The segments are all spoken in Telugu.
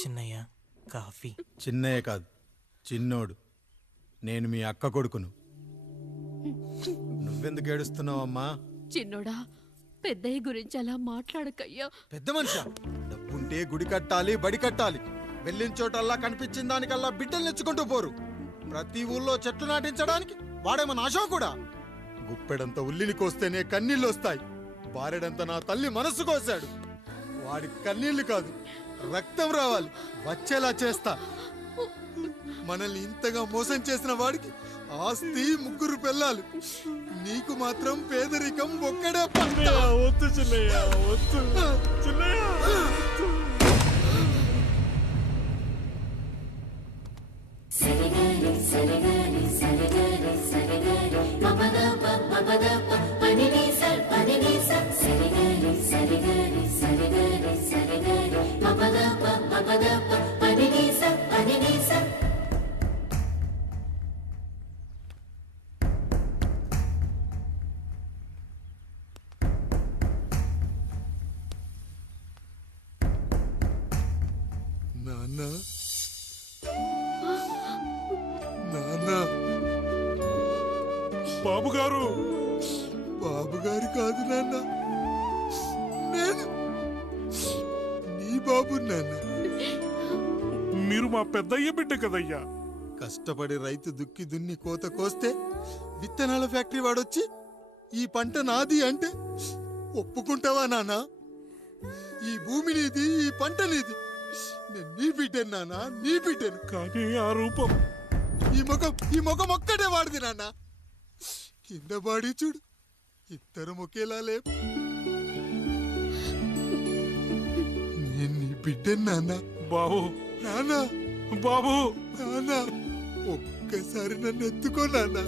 చిన్నయ్య కాఫీ. చిన్నయ్య కాదు, చిన్నోడు. నేను మీ అక్క కొడుకును. నువ్వెందుకు ఏడుస్తున్నావమ్మా? చిన్నోడా, పెద్దయ్య గురించి అలా మాట్లాడకయ్యా. పెద్ద మనిషి, డబ్బుంటే గుడి కట్టాలి, బడి కట్టాలి. వెళ్ళిన చోటల్లా కనిపించిన దానికల్లా బిడ్డలు నెచ్చుకుంటూ పోరు. ప్రతి ఊళ్ళో చెట్లు నాటించడానికి వాడేమన్నా ఆశో కూడా. గుప్పెడంత ఉల్లిని కోస్తేనే కన్నీళ్ళు వస్తాయి. బారెడంత నా తల్లి మనసు కోసాడు. వాడి కన్నీళ్లు కాదు, రక్తం రావాలి, వచ్చేలా చేస్తా. మనల్ని ఇంతగా మోసం చేసిన వాడికి ఆస్తి 3 పిల్లలు, నీకు మాత్రం పేదరికం ఒక్కడే. వద్దు చిన్నయ్య, వద్దు చిన్నయ్య. నాన్న, నాన్న. బాబు గారు. బాబుగారు కాదు నాన్న, నేను నీ బాబు నాన్న. మీరు మా పెద్దయ్య బిడ్డ కదయ్యా. కష్టపడి రైతు దుక్కి దున్ని కోత కోస్తే విత్తనాల ఫ్యాక్టరీ వాడొచ్చి ఈ పంట నాది అంటే ఒప్పుకుంటావా నాన్న? ఈ భూమి నీది, ఈ పంట నీది. నేను నీ బిడ్డను నాన్న, నీ బిడ్డను. కానీ ఆ రూపం, ఈ ముఖం ఒక్కటే వాడిది నాన్న. కింద బాడీ చూడు, ఇద్దరం ఒకేలా లేవు. నేను నీ బిడ్డను నాన్న. బాబు, నాన్న, బాబు, నాన్న, ఒక్కసారి నన్ను ఎత్తుకో నాన్న.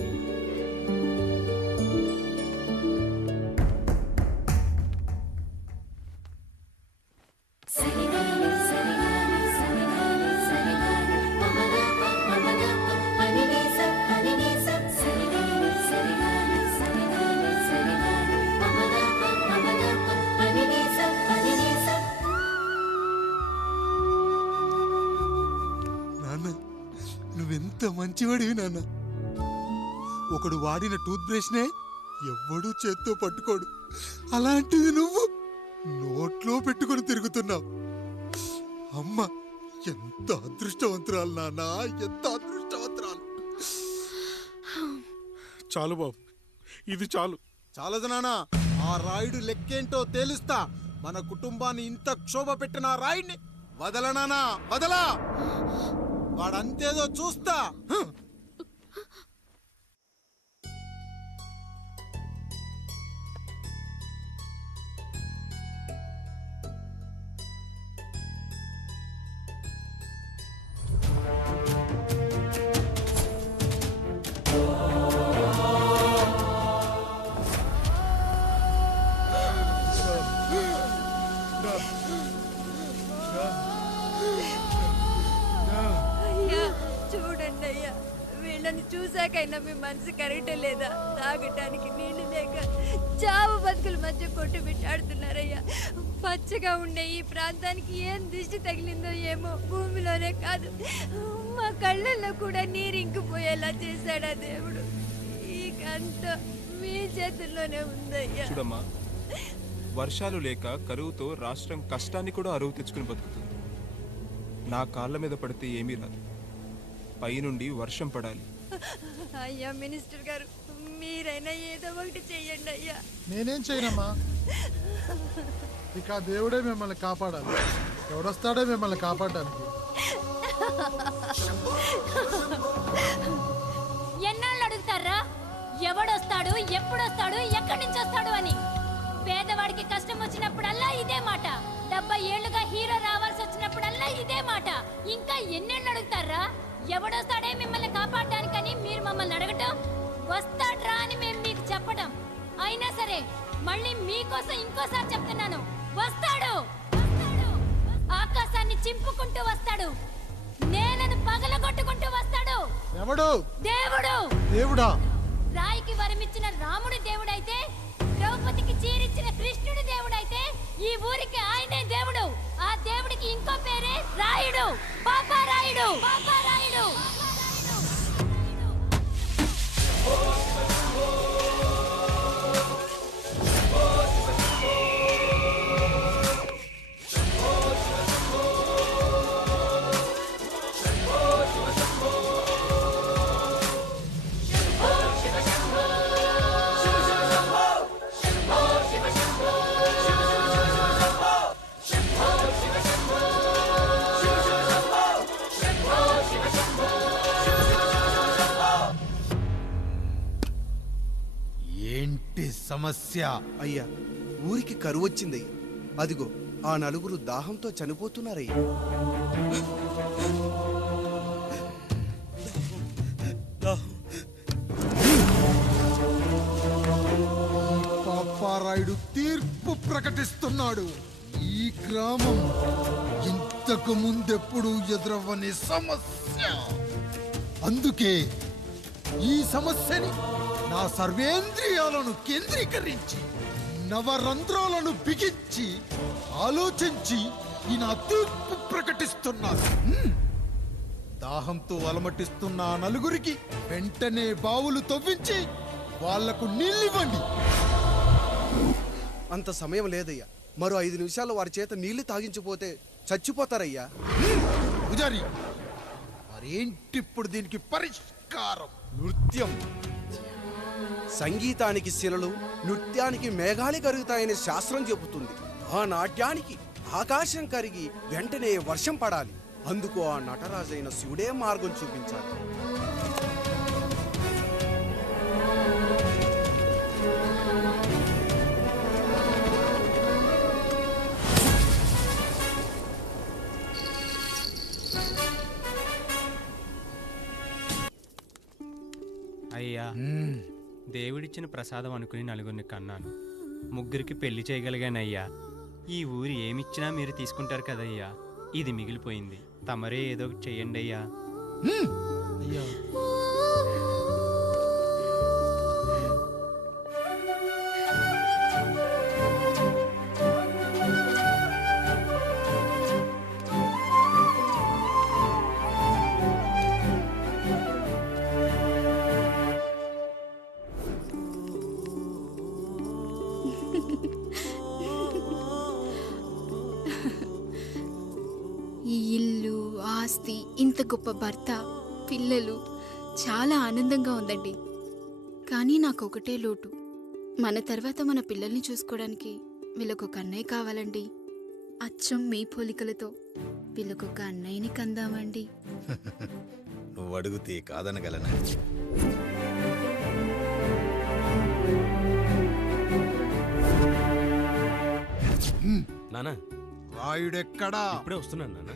నువ్వెంత మంచివాడివి నాన్న. ఒకడు వాడిన టూత్ బ్రష్నే ఎవ్వడూ చేత్తో పట్టుకోడు. అలాంటిది నువ్వు నోట్లో పెట్టుకుని తిరుగుతున్నావు. అమ్మ ఎంత అదృష్టవంతురాలు నాన్న, ఎంత అదృష్టవంతురాలు. చాలు బాబు, ఇది చాలు. చాలదు నాన్న, ఆ రాయుడు లెక్కేంటో తేలుస్తా. మన కుటుంబాన్ని ఇంత క్షోభ పెట్టిన ఆ రాయుడిని వదలనానా, వదలా. వాడంతేదో చూస్తా. చూసాకైనా మీ మనసు కరెక్టే లేదా? తాగటానికి నీళ్లు లేక చావు బతుకుల మధ్య కొట్టు బిట్టాడుతున్నారయ్యా. పచ్చగా ఉండే ఈ ప్రాంతానికి ఏం దిష్టి తగిలిందో ఏమో. భూమిలోనే కాదు, మా కళ్ళల్లో కూడా నీరు ఇంకిపోయేలా చేశాడా దేవుడు. ఈకంతా మీ చేతుల్లోనే ఉందయ్యా. చూడమ్మా, వర్షాలు లేక కరువుతో రాష్ట్రం కష్టాన్ని కూడా అరువు తెచ్చుకుని బతుకుతుంది. నా కాళ్ళ మీద పడితే ఏమీ రాదు, పైనుండి వర్షం పడాలి. అయ్యా మినిస్టర్ గారు, మీరైనా ఏదో ఒకటి చెయ్యండి అయ్యా. నేనేం చేయనమ్మా, ఇక దేవుడే మిమ్మల్ని కాపాడాలి. ఎవడొస్తాడే మిమ్మల్ని కాపాడడానికి? ఎన్నాళ్ళు అడుగుతారా ఎవడొస్తాడు, ఎప్పుడొస్తాడు, ఎక్కడి నుంచి వస్తాడు అని? పేదవాడికి కష్టం వచ్చినప్పుడల్లా ఇదే మాట. 70 ఏళ్లుగా హీరో రావాల్సి వచ్చినప్పుడల్లా ఇదే మాట. ఇంకా ఎన్నేళ్ళు అడుగుతారా? ఎవడొస్తాడే మిమ్మల్ని కాపాడడానికని మీరు మమ్మల్ని అడగటం, వస్తాడ్రా అని మేము మీకు చెప్పడం. అయినా సరే మళ్ళీ మీకోసం ఇంకోసారి చెప్తున్నాను, వస్తాడు. ఆకాశాన్ని చింపుకుంటూ వస్తాడు, నేలను పగలగొట్టుకుంటూ వస్తాడు. ఎవడు? దేవుడు. దేవుడా? రాయికి వరమిచ్చిన రాముడు దేవుడైతే, ద్రౌపదికి చీరిచ్చిన కృష్ణుడు దేవుడైతే, ఈ ఊరికి పాపారాయుడు పాపారాయుడు ఏంటి సమస్య? అయ్యా ఊరికి కరువు వచ్చిందయ్యా. అదిగో ఆ నలుగురు దాహంతో చనిపోతున్నారయ్యా. పాపారాయుడు తీర్పు ప్రకటిస్తున్నాడు. ఈ గ్రామం ఇంతకు ముందెప్పుడు ఎదురవ్వని సమస్య. అందుకే ఈ సమస్యని నా సర్వేంద్రియాలను కేంద్రీకరించి నవరంధ్రాలను బిగించి ఆలోచించి ఈ నా తీర్పు ప్రకటిస్తున్నాను. దాహంతో అలమటిస్తున్న ఆ నలుగురికి వెంటనే బావులు తవ్వించి వాళ్లకు నీళ్ళివ్వండి. అంత సమయం లేదయ్యా. మరో 5 నిమిషాల్లో వారి చేత నీళ్లు తాగించిపోతే చచ్చిపోతారయ్యా. పూజారి, మరేంటిప్పుడు దీనికి పరిష్కారం? నృత్యం. సంగీతానికి శిలలు, నృత్యానికి మేఘాలు కరుగుతాయని శాస్త్రం చెబుతుంది. ఆ నాట్యానికి ఆకాశం కరిగి వెంటనే వర్షం పడాలి. అందుకు ఆ నటరాజైన శివుడే మార్గం చూపించాలి. అయ్యా, దేవుడిచ్చిన ప్రసాదం అనుకుని నలుగురిని కన్నాను. 3 పెళ్లి చేయగలిగానయ్యా. ఈ ఊరి ఏమిచ్చినా మీరు తీసుకుంటారు కదయ్యా. ఇది మిగిలిపోయింది. తమరే ఏదో ఒకటి చెయ్యండి అయ్యా. ఈ ఇల్లు, ఆస్తి, ఇంత గొప్ప భర్త, పిల్లలు, చాలా ఆనందంగా ఉందండి. కానీ నాకు ఒకటే లోటు. మన తర్వాత మన పిల్లల్ని చూసుకోవడానికి వీళ్ళకొక అన్నయ్య కావాలండి. అచ్చం మీ పోలికలతో వీళ్ళకొక అన్నయ్యని కందామండి. నువ్వు అడిగితే కాదనగలనా? నానా, రాయుడెక్కడా? ఇప్పుడే వస్తున్నాను నాన్న.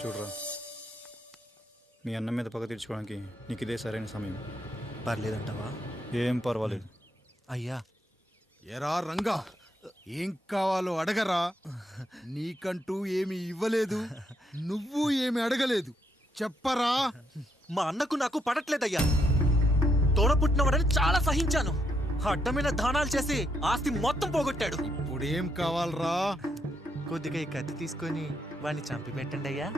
చూడరా, మీ అన్నం మీద పగ తీర్చుకోవడానికి నీకు ఇదే సరైన సమయం. పర్లేదంటావా? ఏం పర్వాలేదు. అయ్యా, ఎరా రంగా, ఏం కావాలో అడగరా. నీకంటూ ఏమి ఇవ్వలేదు, నువ్వు ఏమి అడగలేదు. చెప్పరా. మా అన్నకు నాకు పడట్లేదయ్యా. తోడ పుట్టినవాడని చాలా సహించాను. అడ్డమైన దానాలు చేసి ఆస్తి మొత్తం పోగొట్టాడు. ఇప్పుడేం కావాలరా? కొద్దిగా ఈ కత్తి తీసుకొని వాడిని చంపి పెట్టండి అయ్యా.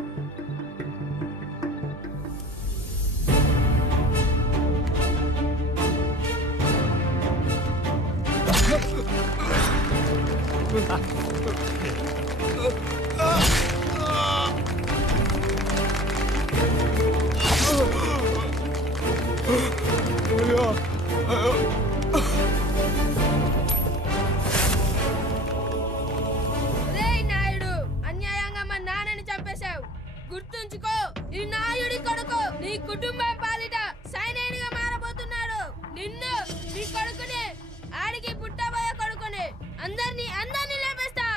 నాయుడు, అన్యాయంగా మా నాన్నని చంపేశావు. గుర్తుంచుకో, ఈ నాయుడి కొడుకు నీ కుటుంబం పాలిట సైనికుడిగా మారబోతున్నాడు. నిన్ను, నీ కొడుకుని, ఆడికి పుట్టబోయే కొడుకుని అందరినీ లేపేస్తా.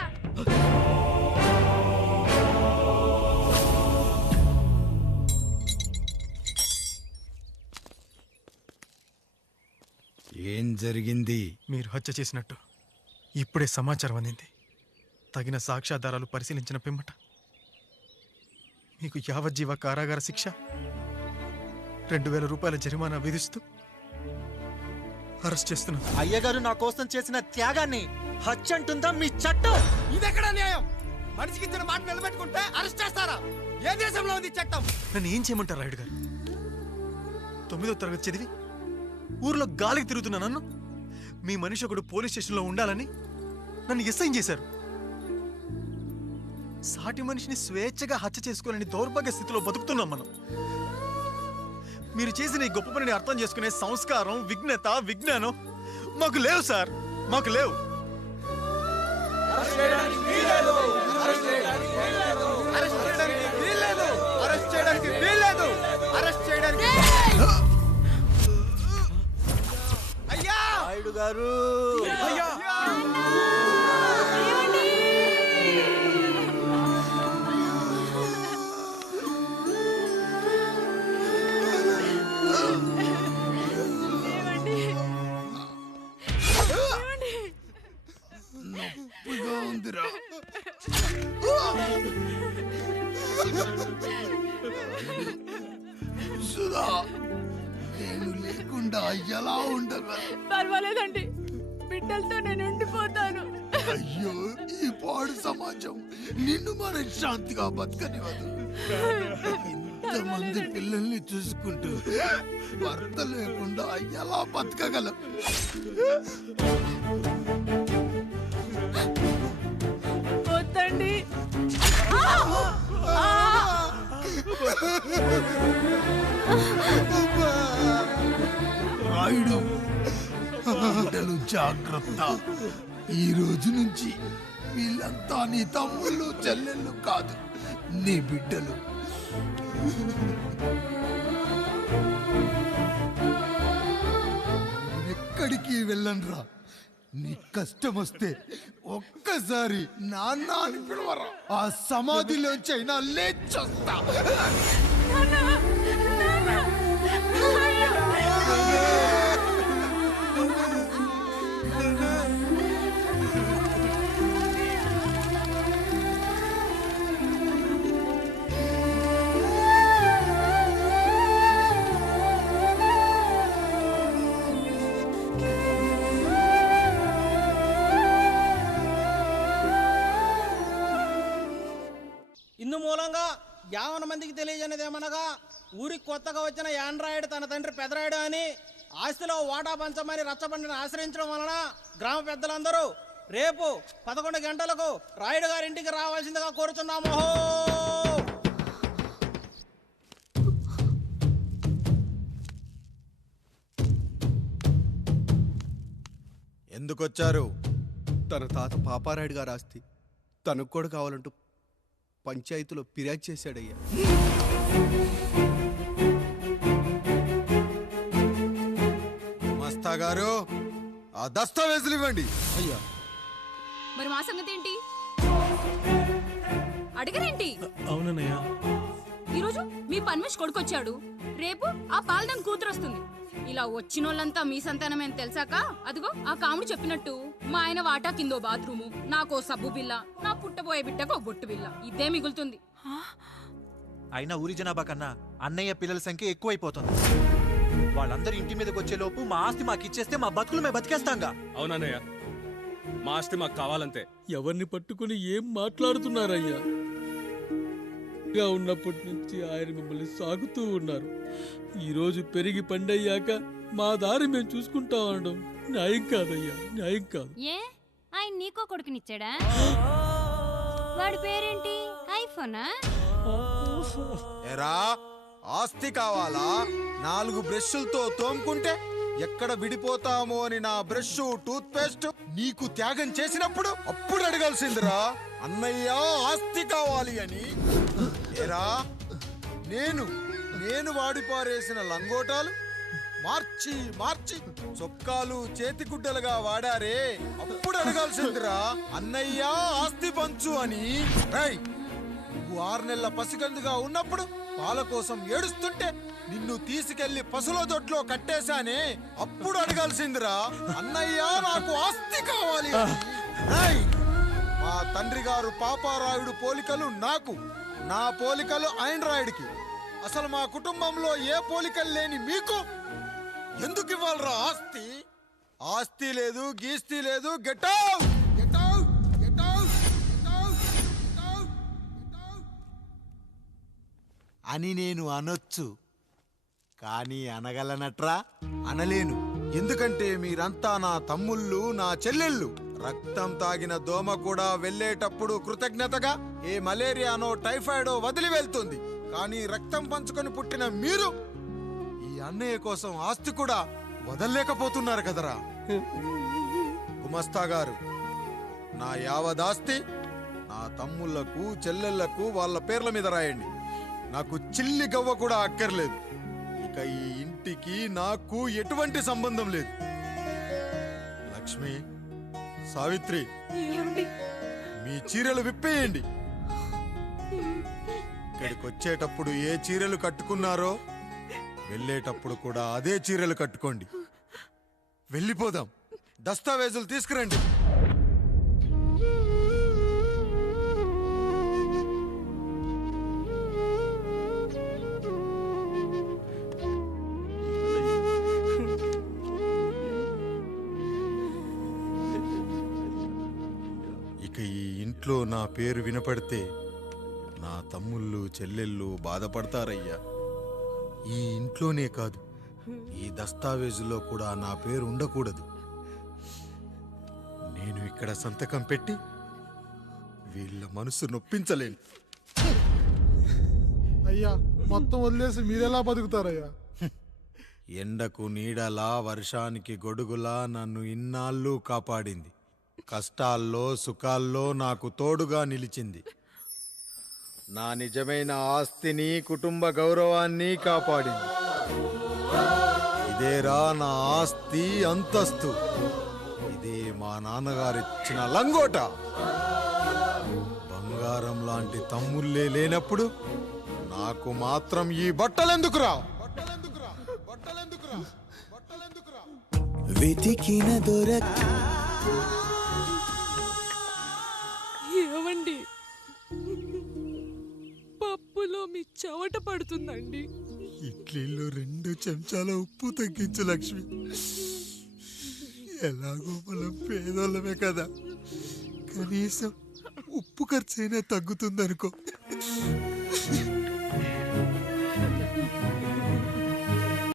ఏం జరిగింది? మీరు హత్య చేసినట్టు ఇప్పుడే సమాచారం అందింది. తగిన సాక్ష్యాధారాలు పరిశీలించిన పిమ్మట మీకు యావజ్జీవ కారాగార శిక్ష, 2000 రూపాయల జరిమానా విధిస్తూ అరెస్ట్ చేస్తున్నాను. అయ్యగారు నా కోసం చేసిన త్యాగాన్ని హత్య అంటుందా మీ చట్టం? ఇదెక్కడ న్యాయం? మనిషికి ఇచ్చిన మాట నిలబెట్టుకుంటే అరెస్ట్ చేస్తారా? ఏ దేశంలో ఉంది చట్టం? నన్ను ఏం చేయమంటారు రాయుడు గారు? 9వ తరగతి చదివి ఊర్లో గాలికి తిరుగుతున్నా నన్ను మీ మనిషి ఒకడు పోలీస్ స్టేషన్లో ఉండాలని నన్ను ఎస్ఐ చేశారు. సాటి మనిషిని స్వేచ్ఛగా హత్య చేసుకోలేని దౌర్భాగ్య స్థితిలో బతుకుతున్నాం మనం. మీరు చేసిన ఈ గొప్ప పనిని అర్థం చేసుకునే సంస్కారం, విజ్ఞత, విజ్ఞానం మాకు లేవు సార్, మాకు లేవు. నాయుడు గారు నొప్పిగా ఉందిరా. సుధా, నేను లేకుండా ఎలా ఉండగలను? పర్వాలేదండి, బిడ్డలతో నేను ఉండిపోతాను. అయ్యో, ఈ పాడు సమాజం నిన్ను మనశ్శాంతిగా బతకనివ్వదు. ఇంతమంది పిల్లల్ని చూసుకుంటూ భర్త లేకుండా ఎలా బతకగలం? వద్దండి. రాయుడు, బిడ్డలు జాగ్రత్త. ఈ రోజు నుంచి వీళ్ళంతా నీ తమ్ముళ్ళు చెల్లెళ్ళు కాదు, నీ బిడ్డలు. ఎక్కడికి వెళ్ళనురా. నీ కష్టం వస్తే ఒక్కసారి నాన్న అని పిలవరా. ఆ సమాధిలోంచి అయినా లేచొస్తా. ఇందు మూలంగా 50 మందికి తెలియజేయనిదేమనగా, ఊరికి కొత్తగా వచ్చిన యాండ్రాయిడ్ తన తండ్రి పెదరాయుడు అని ఆస్తిలో వాటా పంచమని రచ్చబండిని ఆశ్రయించడం వలన గ్రామ పెద్దలందరూ రేపు 11 గంటలకు రాయుడు గారి ఇంటికి రావాల్సిందిగా కోరుచున్నాము. ఎందుకొచ్చారు? తన తాత పాపారాయుడు గారు ఆస్తి తనకు కూడా కావాలంటూ పంచాయతీలో ఫిర్యాదు చేశాడయ్యా. మస్తా గారు, ఆ దస్తావేజులు ఇవ్వండి. అయ్యా, మరి మా సంగతి ఏంటి? అడగరేంటి? అవునన్నయ్యా. ఈరోజు మీ పన్మేష్ కొడుకొచ్చాడు, రేపు ఆ పాల్దన్ కూతురు వస్తుంది. ఇలా వచ్చినోళ్ళంతా మీ సంతానమే అని తెలిసాక, అదిగో ఆ కాముడు చెప్పినట్టు మా ఆయన వాటా కిందో బాత్రూము, నాకో సబ్బు బిల్ల, నా పుట్టబోయే బిడ్డకో బొట్టు బిల్ల, ఇదే మిగులుతుంది. అయినా ఊరి జనాభా కన్నా అన్నయ్య పిల్లల సంఖ్య ఎక్కువైపోతుంది. వాళ్ళందరూ ఇంటి మీదకి వచ్చే లోపు మా ఆస్తి మాకు ఇచ్చేస్తే మా బతుకులు మేము బతికేస్తాంగా. అవునన్నయ్య, మా ఆస్తి మాకు కావాలంతే. ఎవరిని పట్టుకుని ఏం మాట్లాడుతున్నారయ్యా? ఉన్నప్పటి నుంచి ఆయన మిమ్మల్ని సాగుతూ ఉన్నారు. ఈరోజు పెరిగి పండయ్యాక మా దారి మేము చూసుకుంటా అనడం న్యాయం కాదయ్యా, న్యాయం కాదు. ఏ ఆయన నీకో కొడుకునిచ్చాడా? వాడి పేరేంటి? ఐఫోనా? ఎరా, ఆస్తి కావాలా? 4 బ్రష్లతో తోముకుంటే ఎక్కడ విడిపోతామో అని నా బ్రష్, టూత్ పేస్ట్ నీకు త్యాగం చేసినప్పుడు అప్పుడు అడగాల్సిందిరా, అన్నయ్య ఆస్తి కావాలి అని. ఎరా, నేను వాడిపారేసిన లంగోటాలు మార్చి మార్చి చొక్కాలు చేతిగుడ్డలుగా వాడారే, అప్పుడు అడగాల్సిందిరా, అన్నయ్య ఆస్తి పంచు అని. నువ్వు 6 నెలల పసికందుగా ఉన్నప్పుడు పాల కోసం ఏడుస్తుంటే నిన్ను తీసుకెళ్లి పశువుల దొడ్లో కట్టేశానే, అప్పుడు అడగాల్సిందిరా, అన్నయ్య నాకు ఆస్తి కావాలి అని. మా తండ్రి గారు పాపారాయుడు పోలికలు నాకు, నా పోలికలు ఆండ్రాయిడ్కి. అసలు మా కుటుంబంలో ఏ పోలికలు లేని మీకు ఎందుకు ఇవ్వాలరా ఆస్తి? ఆస్తి లేదు, గీస్తి లేదు. Get out, get out, get out, get out, get out, get out అని నేను అనొచ్చు, కానీ అనగలనట్రా? అనలేను. ఎందుకంటే మీరంతా నా తమ్ముళ్ళు, నా చెల్లెళ్ళు. రక్తం తాగిన దోమ కూడా వెళ్ళేటప్పుడు కృతజ్ఞతగా ఏ మలేరియానో టైఫాయిడో వదిలి వెళ్తుంది. కానీ రక్తం పంచుకొని పుట్టిన మీరు ఈ అన్నయ్య కోసం ఆస్తి కూడా వదల్లేకపోతున్నారు కదరా. గుమస్తా గారు, నా యావదాస్తి నా తమ్ముళ్లకు, చెల్లెళ్లకు వాళ్ళ పేర్ల మీద రాయండి. నాకు చిల్లి గవ్వ కూడా అక్కర్లేదు. ఇక ఈ ఇంటికి నాకు ఎటువంటి సంబంధం లేదు. లక్ష్మి, సావిత్రి, మీ చీరలు విప్పేయండి. ఇక్కడికి వచ్చేటప్పుడు ఏ చీరలు కట్టుకున్నారో వెళ్ళేటప్పుడు కూడా అదే చీరలు కట్టుకోండి. వెళ్ళిపోదాం. దస్తావేజులు తీసుకురండి. ఇక ఈ ఇంట్లో నా పేరు వినపడితే నా తమ్ముళ్ళు, చెల్లెళ్ళు బాధపడతారయ్యా. ఈ ఇంట్లోనే కాదు, ఈ దస్తావేజులో కూడా నా పేరు ఉండకూడదు. నేను ఇక్కడ సంతకం పెట్టి వీళ్ళ మనసు నొప్పించలేను. అయ్యా, మొత్తం వదిలేసి మీరెలా బతుకుతారయ్యా? ఎండకు నీడలా, వర్షానికి గొడుగులా నన్ను ఇన్నాళ్ళు కాపాడింది. కష్టాల్లో, సుఖాల్లో నాకు తోడుగా నిలిచింది. నా నిజమైన ఆస్తిని, కుటుంబ గౌరవాన్ని కాపాడింది. ఇదేరా నా ఆస్తి, అంతస్తు. ఇదే మా నాన్నగారిచ్చిన లంగోట. బంగారం లాంటి తమ్ముళ్ళే లేనప్పుడు నాకు మాత్రం ఈ బట్టలెందుకురా? వెతికిన దొరక ఏమండి, పప్పులో మీ చెమట పడుతుందండి. ఇడ్లీలో 2 చెంచాల ఉప్పు తగ్గించు లక్ష్మి. ఎలాగో మనం పేదోళ్ళమే కదా, కనీసం ఉప్పు ఖర్చైనా తగ్గుతుందనుకో.